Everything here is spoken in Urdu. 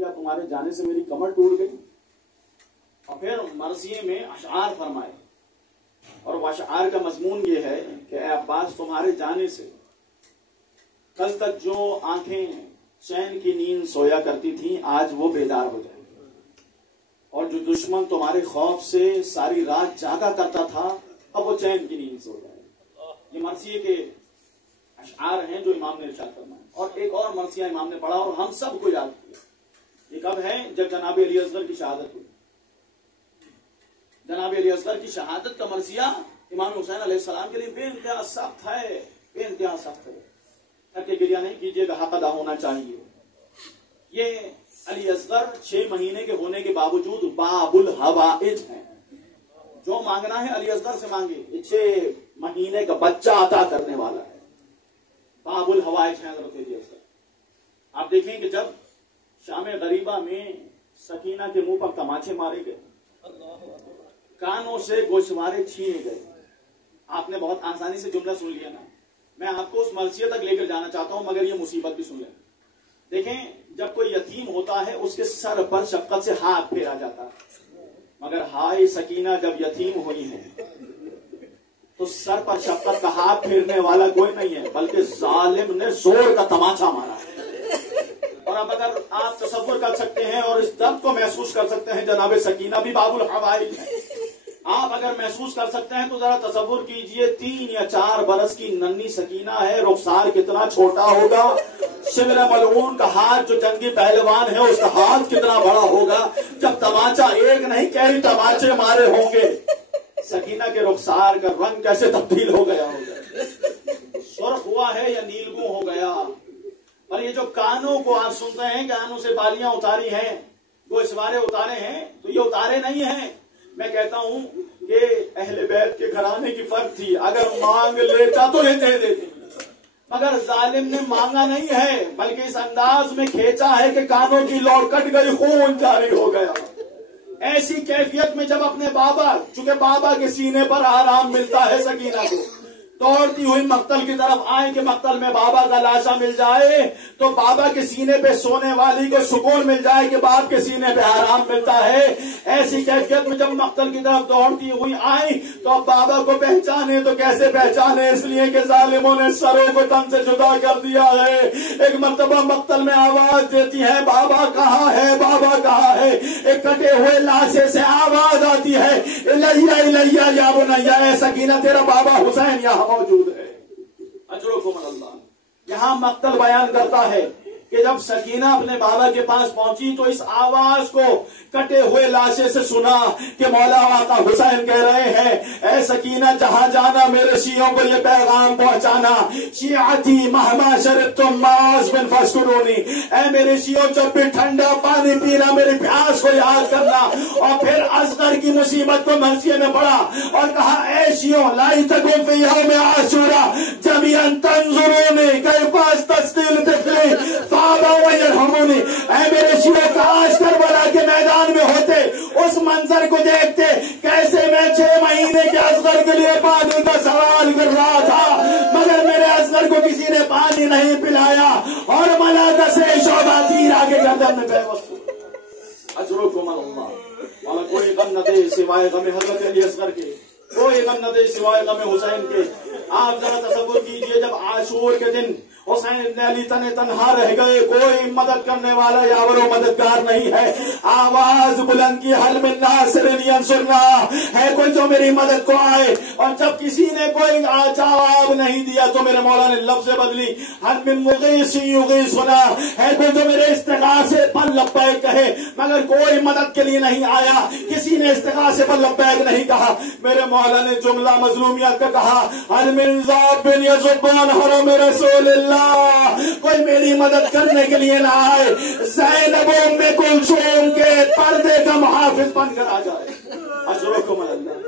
کیا تمہارے جانے سے میری کمر ٹوٹ گئی؟ اور پھر مرثیے میں اشعار فرمائے، اور وہ اشعار کا مضمون یہ ہے کہ اے عباس تمہارے جانے سے کل تک جو آنکھیں چین کی نیند سویا کرتی تھیں آج وہ بیدار ہو جائیں، اور جو دشمن تمہارے خوف سے ساری رات جاگا کرتا تھا اب وہ چین کی نیند سو جائے۔ یہ مرثیے کے اشعار ہیں جو امام نے ارشاد فرمائے۔ اور ایک اور مرثیہ امام نے پڑھا اور ہم سب کو یاد کیا۔ یہ کب ہے؟ جب جناب علی اصغر کی شہادت ہوئی۔ جناب علی اصغر کی شہادت کا مرثیہ امام حسین علیہ السلام کے لیے بے انتہا سخت ہے، بے انتہا سخت ہے۔ کر کے گریہ نہیں کیجیے گا، حق ادا ہونا چاہیے۔ یہ علی اصغر 6 مہینے کے ہونے کے باوجود باب الحوائج ہیں۔ جو مانگنا ہے علی اصغر سے مانگے، یہ 6 مہینے کا بچہ عطا کرنے والا ہے۔ باب الحوائج ہیں حضرت علی اصغر۔ آپ دیکھیں کہ جب شام غریبہ میں سکینہ کے منہ پر تماچے مارے گئے، کانوں سے گوشوارے چھینے گئے، آپ نے بہت آسانی سے جملہ سن لیا نا، میں آپ کو اس مرثیے تک لے کر جانا چاہتا ہوں مگر یہ مصیبت بھی سن لیں۔ دیکھیں جب کوئی یتیم ہوتا ہے اس کے سر پر شفقت سے ہاتھ پھیرا جاتا ہے، مگر ہائے سکینہ جب یتیم ہوئی ہے تو سر پر شفقت کا ہاتھ پھیرنے والا کوئی نہیں ہے بلکہ ظالم نے زور کا تماچا مارا ہے۔ اور اب اگر آپ تصور کر سکتے ہیں اور اس درد کو محسوس کر سکتے ہیں، جناب سکینہ بھی باب الحوائج ہے، آپ اگر محسوس کر سکتے ہیں تو ذرا تصور کیجئے 3 یا 4 برس کی ننھی سکینہ ہے، رخسار کتنا چھوٹا ہوگا، شبل ملعون کا ہاتھ جو جنگی پہلوان ہے اس کا ہاتھ کتنا بڑا ہوگا، جب تماچا ایک نہیں کئی تماچے مارے ہوں گے، سکینہ کے رخسار کا رنگ کیسے تبدیل ہو گیا ہوگا، سرخ ہوا ہے یا نیلگوں ہو گیا۔ اور یہ جو کانوں کو آپ سنتے ہیں، کانوں سے بالیاں اتاری ہیں، گوشوارے اتارے ہیں، تو یہ اتارے نہیں ہیں۔ میں کہتا ہوں کہ اہل بیت کے گھرانے کی فرق تھی، اگر مانگ لیتا تو یہ دے دیتے، مگر ظالم نے مانگا نہیں ہے بلکہ اس انداز میں کھینچا ہے کہ کانوں کی لو کٹ گئی، خون جاری ہو گیا۔ ایسی کیفیت میں جب اپنے بابا، چونکہ بابا کے سینے پر آرام ملتا ہے سکینہ کو، دوڑتی ہوئی مقتل کی طرف آئیں کہ مقتل میں بابا کا لاشا مل جائے تو بابا کے سینے پہ سونے والی کو سکون مل جائے کہ باپ کے سینے پہ آرام ملتا ہے۔ ایسی کیفیت میں جب مقتل کی طرف دوڑتی ہوئی آئیں تو اب بابا کو پہچانے تو کیسے پہچانے، اس لیے کہ ظالموں نے سروں کو تن سے جدا کر دیا ہے۔ ایک مرتبہ مقتل میں آواز دیتی ہے بابا کہاں ہے، بابا کہاں ہے، ایک کٹے ہوئے لاشے سے آواز آتی ہے الیہ الیہ یا بنیا، اے سکینہ تیرا بابا حسین یہاں موجود ہے۔ اجرکم اللہ۔ یہاں مقتل بیان کرتا ہے کہ جب سکینہ اپنے بابا کے پاس پہنچی تو اس آواز کو کٹے ہوئے لاشے سے سنا کہ مولا آقا حسین کہہ رہے ہیں اے سکینہ جہاں جانا میرے شیعوں کو یہ پیغام پہنچانا، شیعتی مہما شربتم معاذ بن فاسکرونی، اے میرے شیعوں جب بھی ٹھنڈا پانی پینا میری پیاس کو یاد کرنا۔ اور پھر اصغر کی مصیبت کو مرثیے میں پڑھا اور کہا اے شیعوں لائتکم فی یوم عاشورا جمیعا تنظرونی کیف استسقی طفلی فابوا ویرحمونی، اے میرے شیعوں کاش کربلا کے میدان میں ہوتے، اس منظر کو دیکھتے کیسے میں 6 مہینے کے اصغر کے لیے پانی کا سوال کر رہا تھا مگر میرے اصغر کو کسی نے پانی نہیں پلایا اور ملائکہ سے شعبہ تیر آگے گردن میں پیوست ہوا۔ اجرکم اللہ۔ والا کوئی غم نہ دے سوائے غم حضرت علی اصغر کے، کوئی غم نہ دے سوائے غم حسین کے۔ آپ ذرا تصور کیجئے جب عاشور کے دن حسین ابن علی تنہا رہ گئے، کوئی مدد کرنے والا یاور و مددگار نہیں ہے، آواز بلند کی حل من ناصر ینصرنا، ہے کوئی جو میری مدد کو آئے، اور جب کسی نے کوئی جواب نہیں دیا تو میرے مولا نے لفظ بدلی، حل من مغیث یغیثنا، ہے کوئی جو میرے استغاثے پر لبیک کہے، مگر کوئی مدد کے لیے نہیں آیا، کسی نے استغاثے پر لبیک نہیں کہا۔ میرے مولا نے جملہ مظلومیت کا کہا حل من ذاب یذبان حرم رسول اللہ، کوئی میری مدد کرنے کے لیے نہ آئے، زینب ام کلثوم کے پردے کا محافظ بن کر آ جائے۔ اجرکم اللہ۔